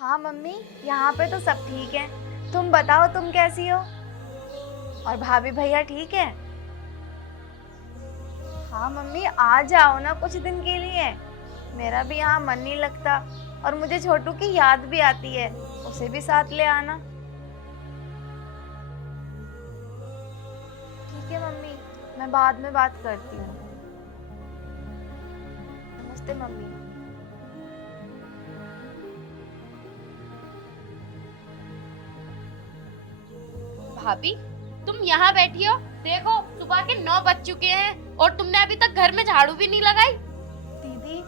हाँ मम्मी, यहाँ पे तो सब ठीक है। तुम बताओ, तुम कैसी हो? और भाभी भैया ठीक है? हाँ मम्मी, आ जाओ ना कुछ दिन के लिए। मेरा भी यहाँ मन नहीं लगता और मुझे छोटू की याद भी आती है। उसे भी साथ ले आना। ठीक है मम्मी, मैं बाद में बात करती हूँ। नमस्ते मम्मी। भाभी, तुम यहाँ बैठी हो। देखो, सुबह के 9 बज चुके हैं और तुमने अभी तक घर में झाड़ू भी नहीं लगाई। दीदी,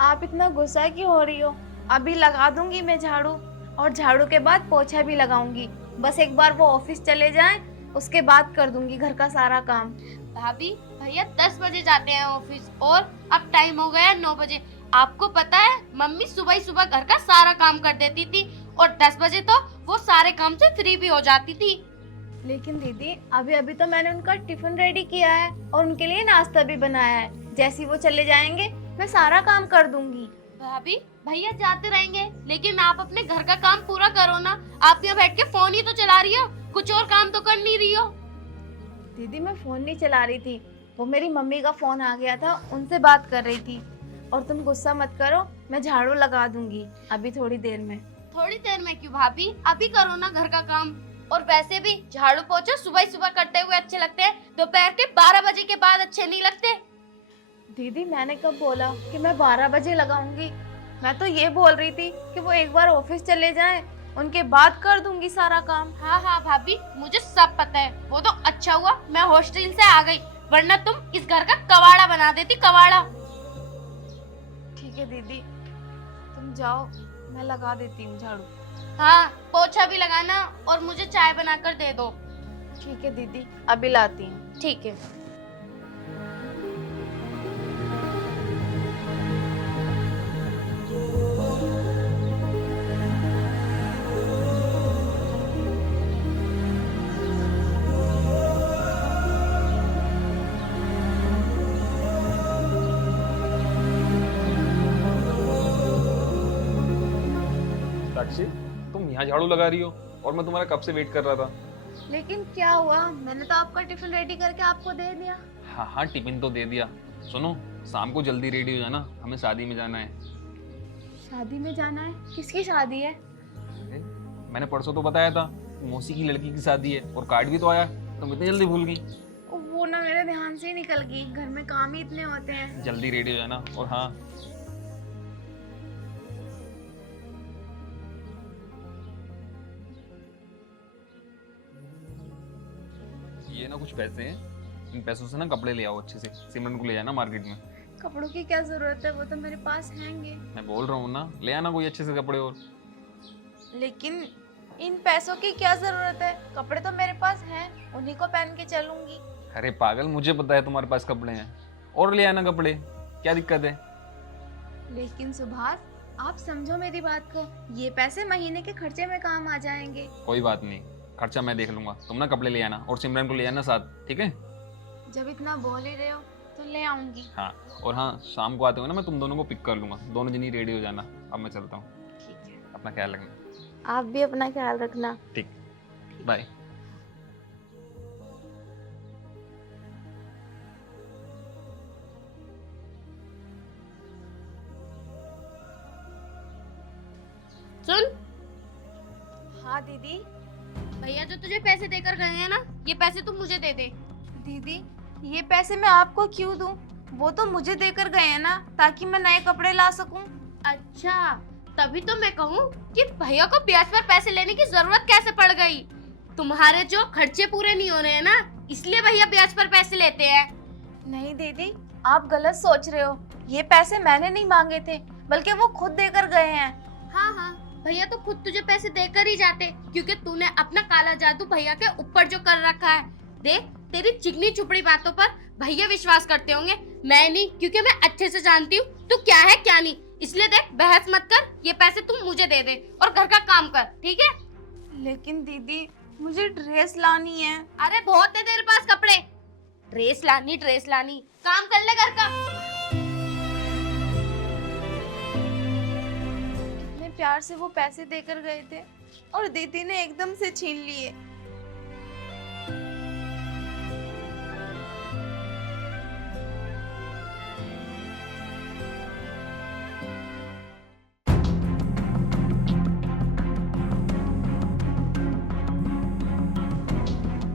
आप इतना गुस्सा क्यों हो रही हो? अभी लगा दूंगी मैं झाड़ू, और झाड़ू के बाद पोछा भी लगाऊंगी। बस एक बार वो ऑफिस चले जाएं, उसके बाद कर दूंगी घर का सारा काम। भाभी, भैया 10 बजे जाते हैं ऑफिस और अब टाइम हो गया 9 बजे। आपको पता है, मम्मी सुबह ही सुबह घर का सारा काम कर देती थी और 10 बजे तो वो सारे काम से फ्री भी हो जाती थी। लेकिन दीदी, अभी अभी तो मैंने उनका टिफिन रेडी किया है और उनके लिए नाश्ता भी बनाया है। जैसे ही वो चले जाएंगे, मैं सारा काम कर दूंगी। भाभी, भैया जाते रहेंगे लेकिन आप अपने घर का काम पूरा करो ना। आप यहाँ बैठ के फोन ही तो चला रही हो, कुछ और काम तो कर नहीं रही हो। दीदी, मैं फोन नहीं चला रही थी, वो मेरी मम्मी का फोन आ गया था, उनसे बात कर रही थी। और तुम गुस्सा मत करो, मैं झाड़ू लगा दूंगी अभी थोड़ी देर में। थोड़ी देर में क्यों भाभी, अभी करो ना घर का काम। और वैसे भी झाड़ू पोछा सुबह ही सुबह करते हुए अच्छे लगते हैं, दोपहर के 12 बजे के बाद अच्छे नहीं लगते। दीदी, मैंने कब बोला कि मैं 12 बजे लगाऊंगी? मैं तो ये बोल रही थी कि वो एक बार ऑफिस चले जाएं, उनके बाद कर दूंगी सारा काम। हाँ हाँ भाभी, मुझे सब पता है। वो तो अच्छा हुआ मैं हॉस्टल से आ गई, वरना तुम इस घर का कबाड़ा बना देती, कबाड़ा। ठीक है दीदी, तुम जाओ, मैं लगा देती हूँ झाड़ू। हाँ, पोछा भी लगाना और मुझे चाय बनाकर दे दो। ठीक है दीदी, अभी लाती हूँ। ठीक है। साक्षी, तुम यहाँ झाड़ू लगा रही हो और मैं तुम्हारा कब से वेट कर रहा था। लेकिन क्या हुआ, मैंने तो आपका टिफिन रेडी करके आपको दे दिया। हाँ हाँ, टिफिन तो दे दिया। सुनो, शाम को जल्दी रेडी हो जाना, हमें शादी में जाना है। शादी में जाना है? किसकी शादी है? अरे, मैंने परसों तो बताया था, मौसी की लड़की की शादी है और कार्ड भी तो आया। तुम इतनी जल्दी भूल गई। वो ना मेरे ध्यान से ही निकल गई, घर में काम ही इतने होते हैं। जल्दी रेडी हो जाना। और हाँ, ये ना कुछ पैसे हैं, इन पैसों से ना कपड़े ले आओ अच्छे से। सिमरन को ले जाना मार्केट में। कपड़ों की क्या जरूरत है, वो तो मेरे पास हैंगे। मैं बोल रहा हूँ ना, ले आना कोई अच्छे से कपड़े। और लेकिन इन पैसों की क्या जरूरत है? कपड़े तो मेरे पास हैं, उन्हीं को पहन के चलूंगी। अरे पागल, मुझे पता है तुम्हारे पास कपड़े हैं, और ले आना कपड़े, क्या दिक्कत है। लेकिन सुभाष, आप समझो मेरी बात को, ये पैसे महीने के खर्चे में काम आ जाएंगे। कोई बात नहीं, खर्चा मैं देख लूंगा। तुम ना कपड़े ले आना और सिमरन को ले आना साथ, ठीक है। जब इतना बोल ही रहे हो तो ले आऊंगी। हाँ, और हाँ, शाम को आते हुए ना मैं तुम दोनों को पिक कर लूंगा, दोनों जनी रेडी हो जाना। अब मैं चलता हूँ। ठीक है, अपना ख्याल रखना। आप भी अपना ख्याल रखना। ठीक, बाय। सुन, हाँ दीदी। भैया जो तुझे पैसे देकर गए हैं ना, ये पैसे तुम मुझे दे दे। दीदी, ये पैसे मैं आपको क्यों दूं? वो तो मुझे देकर गए हैं ना, ताकि मैं नए कपड़े ला सकूं। अच्छा, तभी तो मैं कहूँ कि भैया को ब्याज पर पैसे लेने की जरूरत कैसे पड़ गई। तुम्हारे जो खर्चे पूरे नहीं हो रहे हैं ना, इसलिए भैया ब्याज पर पैसे लेते हैं। नहीं दीदी, आप गलत सोच रहे हो। ये पैसे मैंने नहीं मांगे थे, बल्कि वो खुद देकर गए हैं। हाँ हाँ, भैया तो खुद तुझे पैसे देकर ही जाते, क्योंकि तूने अपना काला जादू भैया के ऊपर जो कर रखा है। देख, तेरी चिकनी चुपड़ी बातों पर भैया विश्वास करते होंगे, मैं नहीं, क्योंकि मैं अच्छे से जानती हूँ तू क्या है क्या नहीं। इसलिए देख, बहस मत कर, ये पैसे तू मुझे दे दे और घर का काम कर, ठीक है। लेकिन दीदी, मुझे ड्रेस लानी है। अरे बहुत है तेरे पास कपड़े, ड्रेस लानी, काम कर ले घर का। प्यार से वो पैसे देकर गए थे और दीदी ने एकदम से छीन लिए।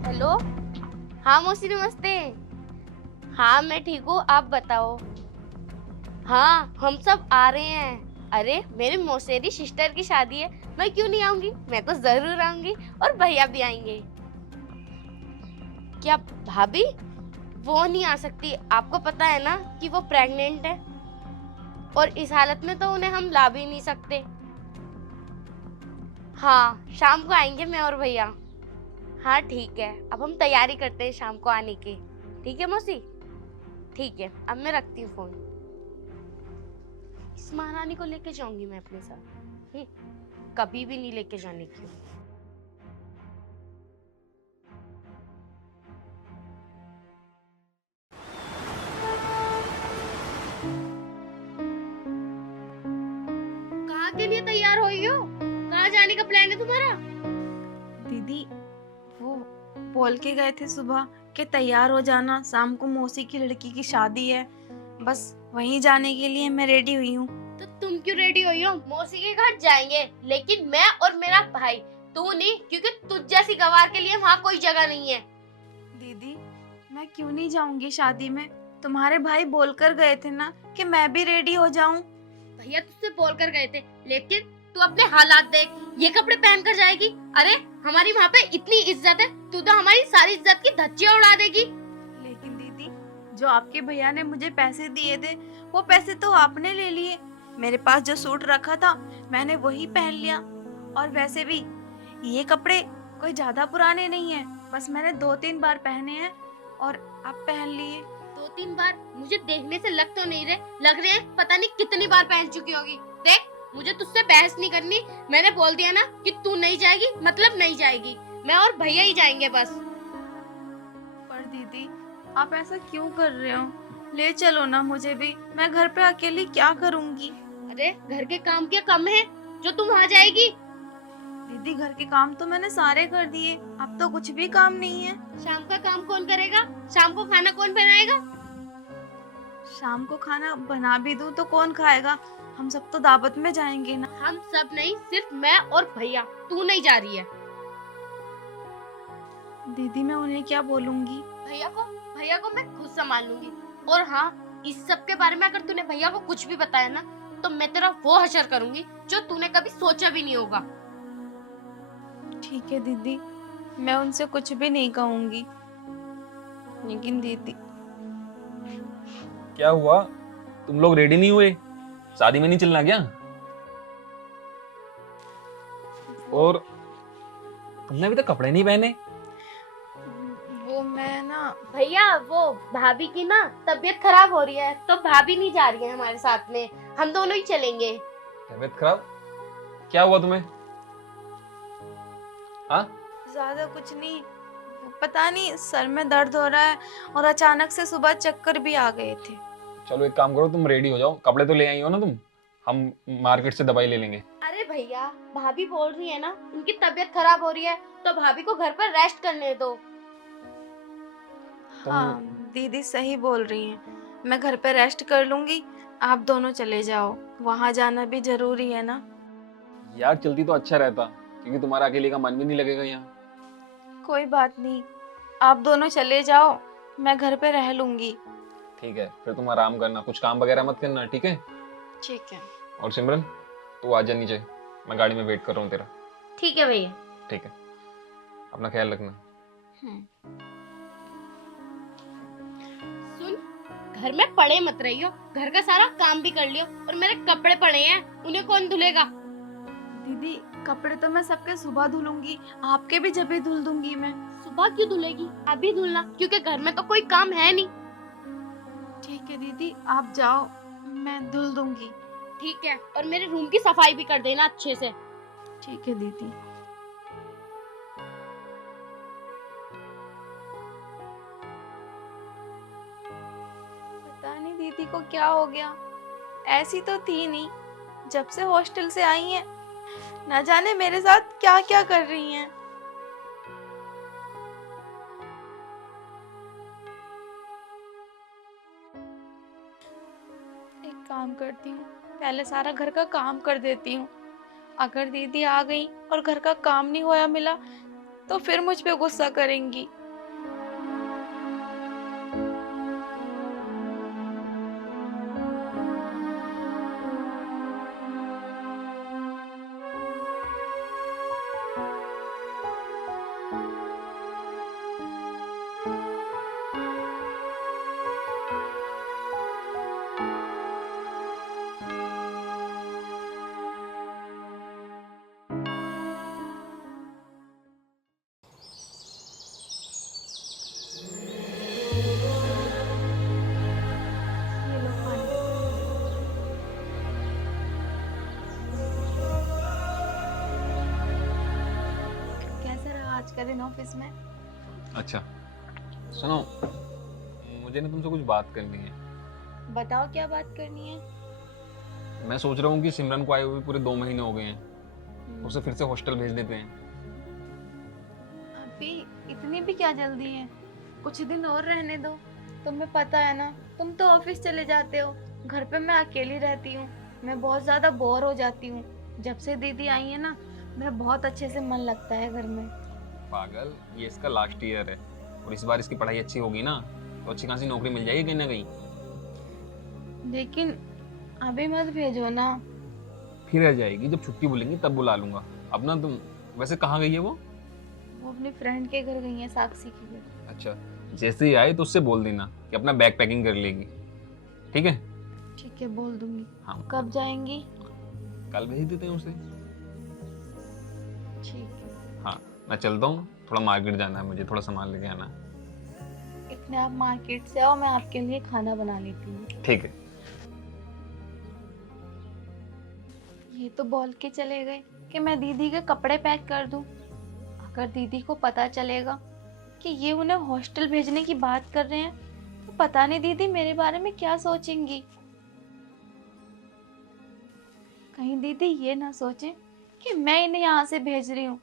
हेलो। हाँ मौसी नमस्ते। हाँ मैं ठीक हूँ, आप बताओ। हाँ हम सब आ रहे हैं। अरे मेरी मौसेरी सिस्टर की शादी है, मैं क्यों नहीं आऊंगी, मैं तो जरूर आऊंगी और भैया भी आएंगे। क्या भाभी? वो नहीं आ सकती, आपको पता है ना कि वो प्रेग्नेंट है और इस हालत में तो उन्हें हम ला भी नहीं सकते। हाँ शाम को आएंगे मैं और भैया। हाँ ठीक है, अब हम तैयारी करते हैं शाम को आने की। ठीक है मौसी? ठीक है, अब मैं रखती हूँ फोन। इस महारानी को लेके जाऊंगी मैं अपने साथ। कभी भी नहीं लेके जाने की। कहाँ के लिए तैयार हो हो? कहाँ जाने का प्लान है तुम्हारा? दीदी वो बोल के गए थे सुबह कि तैयार हो जाना, शाम को मौसी की लड़की की शादी है, बस वहीं जाने के लिए मैं रेडी हुई हूँ। तो तुम क्यों रेडी हुई हो? मौसी के घर जाएंगे, लेकिन मैं और मेरा भाई, तू नहीं, क्योंकि तुझ जैसी गवार के लिए वहाँ कोई जगह नहीं है। दीदी मैं क्यों नहीं जाऊंगी शादी में? तुम्हारे भाई बोलकर गए थे ना कि मैं भी रेडी हो जाऊं। भैया तुझसे बोल कर गए थे, लेकिन तू अपने हालात देख, ये कपड़े पहन कर जाएगी? अरे हमारी वहाँ पे इतनी इज्जत है, तू तो हमारी सारी इज्जत की धज्जियां उड़ा देगी। लेकिन दीदी जो आपके भैया ने मुझे पैसे दिए थे वो पैसे तो आपने ले लिए। मेरे पास जो सूट रखा था मैंने वही पहन लिया, और वैसे भी ये कपड़े कोई ज्यादा पुराने नहीं है, बस मैंने 2-3 बार पहने हैं और आप पहन लिए। 2-3 बार? मुझे देखने से लग तो नहीं रहे, लग रहे हैं पता नहीं कितनी बार पहन चुकी होगी। देख मुझे तुझसे बहस नहीं करनी, मैंने बोल दिया ना कि तू नहीं जाएगी मतलब नहीं जाएगी, मैं और भैया ही जाएंगे बस। पर दीदी आप ऐसा क्यों कर रहे हो? ले चलो ना मुझे भी, मैं घर पे अकेली क्या करूंगी? अरे घर के काम क्या कम है जो तुम वहाँ जाएगी? दीदी घर के काम तो मैंने सारे कर दिए, अब तो कुछ भी काम नहीं है। शाम का काम कौन करेगा? शाम को खाना कौन बनाएगा? शाम को खाना बना भी दूं तो कौन खाएगा? हम सब तो दावत में जाएंगे ना। हम सब नहीं, सिर्फ मैं और भैया, तू नहीं जा रही है। दीदी मैं उन्हें क्या बोलूंगी? भैया को मैं खुद संभाल लूंगी। और हाँ, इस सब के बारे में अगर तूने भैया को कुछ भी बताया ना, तो मैं तेरा वो हशर करूंगी जो तूने कभी सोचा भी नहीं होगा। ठीक है दीदी, मैं उनसे कुछ भी नहीं कहूंगी। लेकिन दीदी क्या हुआ, तुम लोग रेडी नहीं हुए? शादी में नहीं चलना क्या? और तुमने अभी तक कपड़े नहीं पहने। वो मैं ना भैया वो भाभी की ना तबीयत खराब हो रही है, तो भाभी नहीं जा रही है हमारे साथ में, हम दोनों ही चलेंगे। तबीयत खराब? क्या हुआ तुम्हें? हाँ? ज्यादा कुछ नहीं, पता नहीं सर में दर्द हो रहा है और अचानक से सुबह चक्कर भी आ गए थे। चलो एक काम करो, तुम रेडी हो जाओ, कपड़े तो ले आई हो ना तुम, हम मार्केट से दवाई ले लेंगे। अरे भैया भाभी बोल रही है ना उनकी तबीयत खराब हो रही है, तो भाभी को घर पर रेस्ट करने दो। हाँ दीदी सही बोल रही हैं, मैं घर पे रेस्ट कर लूंगी, आप दोनों चले जाओ, वहां जाना भी जरूरी है ना। यार चलती तो अच्छा रहता, क्योंकि तुम्हारा अकेले का मन भी नहीं लगेगा यहाँ। कोई बात नहीं, आप दोनों चले जाओ, मैं घर पे रह लूंगी। ठीक है, फिर तुम आराम करना, कुछ काम वगैरह मत करना, ठीक है? ठीक है। और सिमरन तू आ जा नीचे, मैं गाड़ी में वेट कर रहा हूँ तेरा। ठीक है भैया। ठीक है, अपना ख्याल रखना। सुन, घर में पड़े मत रहियो, घर का सारा काम भी कर लियो, और मेरे कपड़े पड़े हैं, उन्हें कौन धुलेगा? दीदी कपड़े तो मैं सबके सुबह धुलूंगी, आपके भी जब भी धुल दूंगी मैं। सुबह क्यों धुलेगी? अभी धुलना, क्योंकि घर में तो कोई काम है नहीं। ठीक है दीदी आप जाओ, मैं धुल दूंगी। ठीक है, और मेरे रूम की सफाई भी कर देना अच्छे से। ठीक है दीदी। पता नहीं दीदी को क्या हो गया, ऐसी तो थी नहीं, जब से हॉस्टल से आई हैं ना जाने मेरे साथ क्या क्या कर रही हैं। एक काम करती हूँ, पहले सारा घर का काम कर देती हूँ। अगर दीदी आ गई और घर का काम नहीं होया मिला तो फिर मुझ पे गुस्सा करेंगी। ये लो पानी। कैसा रहा आज का दिन ऑफिस में? अच्छा सुनो, मुझे ना तुमसे कुछ बात करनी है। बताओ क्या बात करनी है। मैं सोच रहा हूँ कि सिमरन को आए हुए पूरे 2 महीने हो गए हैं, उसे फिर से हॉस्टल भेज देते हैं। अभी इतनी भी क्या जल्दी है, कुछ दिन और रहने दो। तुम्हें पता है ना, तुम तो ऑफिस चले जाते हो, घर पे मैं अकेली रहती हूँ। मैं बहुत ज्यादा बोर हो जाती हूँ। जब से दीदी आई है ना, मेरा बहुत अच्छे से मन लगता है घर में। पागल, ये इसका लास्ट ईयर है और इस बार इसकी पढ़ाई अच्छी होगी ना तो अच्छी खासी नौकरी मिल जाएगी कहीं ना कहीं। लेकिन अभी मत भेजो ना। फिर रह जाएगी, जब छुट्टी बोलेंगी तब बुला लूंगा। अब ना तुम वैसे कहाँ गई है वो? वो अपनी फ्रेंड के घर गई है, साक्षी के घर। अच्छा, जैसे ही आए तो उससे बोल देना कि अपना बैग पैकिंग कर लेगी, ठीक है? ठीक है, बोल दूंगी। हाँ, कब जाएंगी? कल भेज देते हैं उसे। ठीक है। हाँ, मैं चलता हूँ, थोड़ा मार्केट जाना है मुझे, थोड़ा सामान लेके आना है। इतने आप मार्केट से आओ, मैं आपके लिए खाना बना लेती हूँ। ठीक है। ये तो बोल के चले गए कि मैं दीदी के कपड़े पैक कर दूं। अगर दीदी को पता चलेगा कि ये उन्हें हॉस्टल भेजने की बात कर रहे हैं तो पता नहीं दीदी मेरे बारे में क्या सोचेंगी। कहीं दीदी ये ना सोचे कि मैं इन्हें यहाँ से भेज रही हूँ।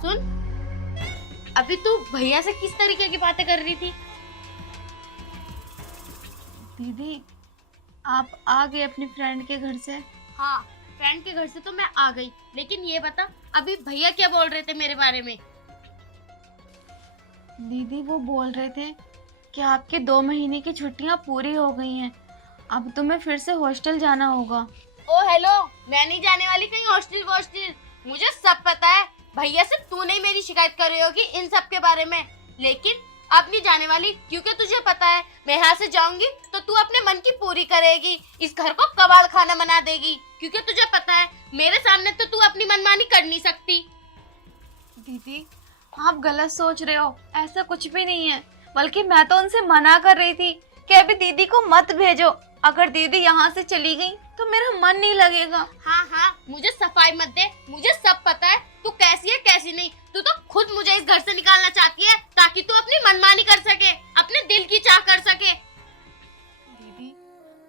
सुन, अभी तू भैया से किस तरीके की बातें कर रही थी? दीदी, आप आ गए अपनी फ्रेंड के घर से? हाँ, फ्रेंड के घर से तो मैं आ गई, लेकिन ये बता अभी भैया क्या बोल रहे थे मेरे बारे में? दीदी वो बोल रहे थे कि आपके 2 महीने की छुट्टियां पूरी हो गई हैं, अब तुम्हें फिर से हॉस्टल जाना होगा। ओ हेलो, मैं नहीं जाने वाली कहीं हॉस्टल। मुझे सब पता है, भैया से तू नहीं मेरी शिकायत कर रही होगी इन सब के बारे में, लेकिन अब नहीं जाने वाली क्योंकि तुझे पता है मैं यहाँ से जाऊंगी तो तू अपने मन की पूरी करेगी, इस घर को कबाड़ खाना बना देगी, क्योंकि तुझे पता है मेरे सामने तो तू अपनी मनमानी कर नहीं सकती। दीदी, आप गलत सोच रहे हो, ऐसा कुछ भी नहीं है। बल्कि मैं तो उनसे मना कर रही थी कि अभी दीदी को मत भेजो। अगर दीदी यहाँ से चली गई तो मेरा मन नहीं लगेगा। हाँ, मुझे सफाई मत दे, मुझे सब पता है तू कैसी है कैसी नहीं। तू तो खुद मुझे इस घर से निकालना चाहती है ताकि तू अपनी मनमानी कर सके, अपने दिल की चाह कर सके। दीदी,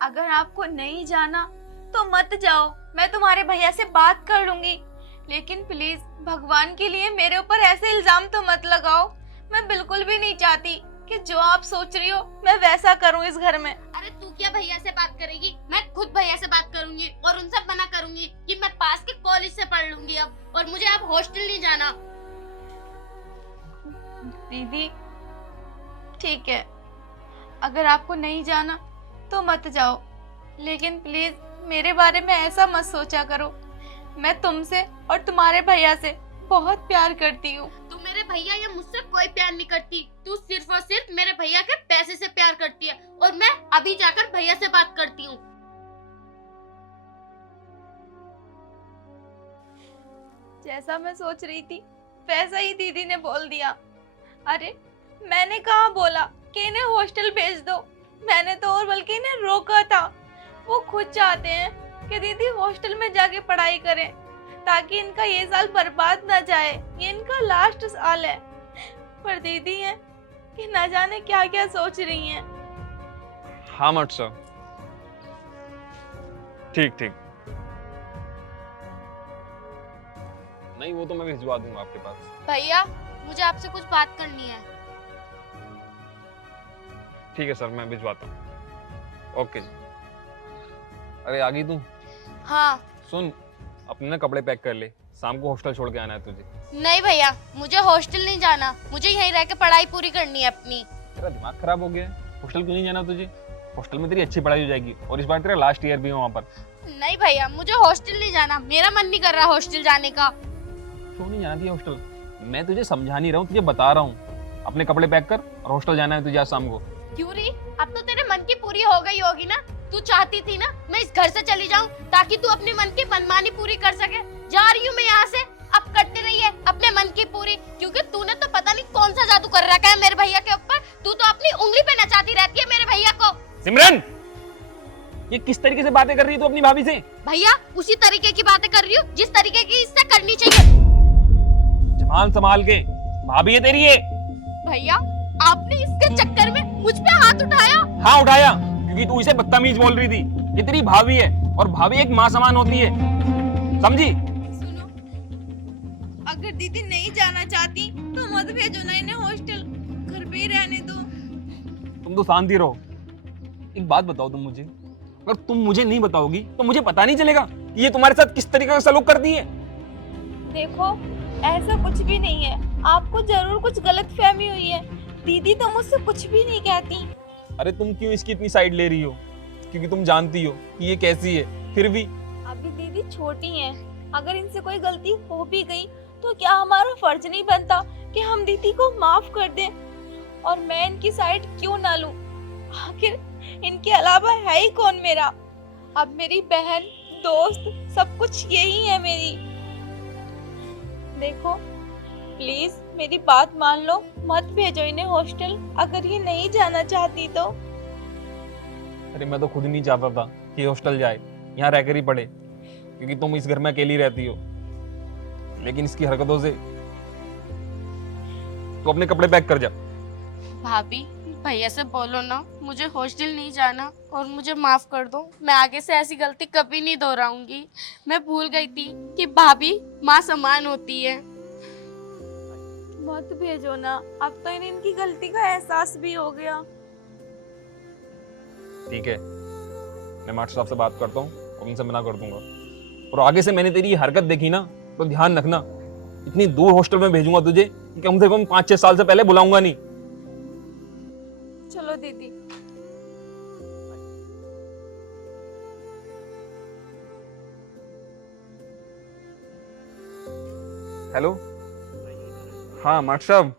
अगर आपको नहीं जाना तो मत जाओ, मैं तुम्हारे भैया से बात कर लूंगी। लेकिन प्लीज भगवान के लिए मेरे ऊपर ऐसे इल्जाम तो मत लगाओ। मैं बिल्कुल भी नहीं चाहती कि जो आप सोच रही हो मैं वैसा करूं इस घर में। अरे तू क्या भैया से बात करेगी, मैं खुद भैया से बात करूंगी और उनसे मना करूंगी कि मैं पास के कॉलेज से पढ़ लूंगी अब, और मुझे अब हॉस्टल नहीं जाना। दीदी ठीक है, अगर आपको नहीं जाना तो मत जाओ, लेकिन प्लीज मेरे बारे में ऐसा मत सोचा करो। मैं तुमसे और तुम्हारे भैया से बहुत प्यार करती हूँ। तू मेरे भैया या मुझसे कोई प्यार नहीं करती, तू सिर्फ और सिर्फ मेरे भैया के पैसे से प्यार करती है, और मैं अभी जाकर भैया से बात करती हूँ। जैसा मैं सोच रही थी वैसा ही दीदी ने बोल दिया। अरे मैंने कहाँ बोला कि इन्हें हॉस्टल भेज दो, मैंने तो और बल्कि इन्हें रोका था। वो खुद चाहते हैं कि दीदी हॉस्टल में जाके पढ़ाई करें ताकि इनका ये साल बर्बाद ना जाए, ये इनका लास्ट साल है। पर दीदी है कि ना जाने क्या क्या सोच रही हैं। हाँ मट सर, ठीक ठीक। नहीं वो तो मैं भिजवा दूंगा आपके पास। भैया मुझे आपसे कुछ बात करनी है। ठीक है सर, मैं भिजवाता हूँ। ओके जी। अरे आ गई तू? हाँ। सुन, अपने ना कपड़े पैक कर ले, शाम को हॉस्टल छोड़ के आना है तुझे। नहीं भैया, मुझे हॉस्टल नहीं जाना, मुझे यहीं रह के पढ़ाई पूरी करनी है अपनी। तेरा दिमाग खराब हो गया है? हॉस्टल क्यों नहीं जाना तुझे? हॉस्टल में तेरी अच्छी पढ़ाई हो जाएगी और इस बार तेरा लास्ट ईयर भी है वहाँ पर। नहीं भैया, मुझे हॉस्टल नहीं जाना, मेरा मन नहीं कर रहा हॉस्टल जाने का। क्यों नहीं जाना थी हॉस्टल? मैं तुझे समझा नहीं रहा हूँ, तुझे बता रहा हूँ। अपने कपड़े पैक कर और हॉस्टल जाना है तुझे आज शाम को। क्यों री? अब तो तेरे मन की पूरी हो गई होगी ना। तू चाहती थी ना मैं इस घर से चली जाऊं ताकि तू अपने मन की मनमानी पूरी कर सके। जा रही हूँ मैं यहाँ से, अब करते रहिए अपने मन की पूरी, क्योंकि तूने तो पता नहीं कौन सा जादू कर रखा है मेरे भैया के ऊपर। तू तो अपनी उंगली पे नचाती रहती है मेरे भैया को। सिमरन, ये किस तरीके से बातें कर रही है तू अपनी भाभी से? भैया उसी तरीके की बातें कर रही हूँ जिस तरीके की इससे करनी चाहिए। जबान संभाल के, भाभी है तेरी ये। भैया आपने इसके चक्कर में मुझ पे हाथ उठाया। हाँ उठाया, क्योंकि तू इसे बदतमीज बोल रही थी। ये तेरी भाभी है और भाभी एक माँ समान होती है, समझी? सुनो, अगर दीदी नहीं जाना चाहती तो मत भेजो ना इन्हें हॉस्टल, घर पे ही रहने दो। तुम तो शांति रहो। एक बात बताओ तुम मुझे, अगर तुम मुझे नहीं बताओगी तो मुझे पता नहीं चलेगा कि ये तुम्हारे साथ किस तरीके का सलूक करती है। देखो, ऐसा कुछ भी नहीं है, आपको जरूर कुछ गलतफहमी हुई है। दीदी तो मुझसे कुछ भी नहीं कहती। अरे तुम क्यों इसकी इतनी साइड ले रही हो? क्योंकि तुम जानती हो कि ये कैसी है, फिर भी। अभी दीदी छोटी हैं, अगर इनसे कोई गलती हो भी गई तो क्या हमारा फर्ज नहीं बनता कि हम दीदी को माफ कर दें? और मैं इनकी साइड क्यों ना लूं? आखिर इनके अलावा है ही कौन मेरा? अब मेरी बहन, दोस्त, सब कुछ यही है मेरी। देखो प्लीज मेरी बात मान लो, मत भेजो इन्हें हॉस्टल अगर ये नहीं जाना चाहती तो। अरे मैं तो खुद नहीं चाहता था कि हॉस्टल जाए, यहाँ रहकर ही पढ़े, क्योंकि तुम इस घर में अकेली रहती हो। लेकिन इसकी हरकतों से तो अपने कपड़े पैक कर जा। भाभी भैया से बोलो ना मुझे हॉस्टल नहीं जाना और मुझे माफ कर दो। मैं आगे से ऐसी गलती कभी नहीं दोहराऊंगी। मैं भूल गई थी कि भाभी माँ समान होती है। मत भेजो ना, अब तो इन्हें इनकी गलती का एहसास भी हो गया। ठीक है, मैं मास्टर साहब से बात करता हूँ और उनसे मना कर दूंगा। और आगे से मैंने तेरी ये हरकत देखी ना तो ध्यान रखना, इतनी दूर हॉस्टल में भेजूंगा तुझे कि कम से कम 5-6 साल से पहले बुलाऊंगा नहीं। चलो दीदी। हेलो, हाँ मास्टर साहब,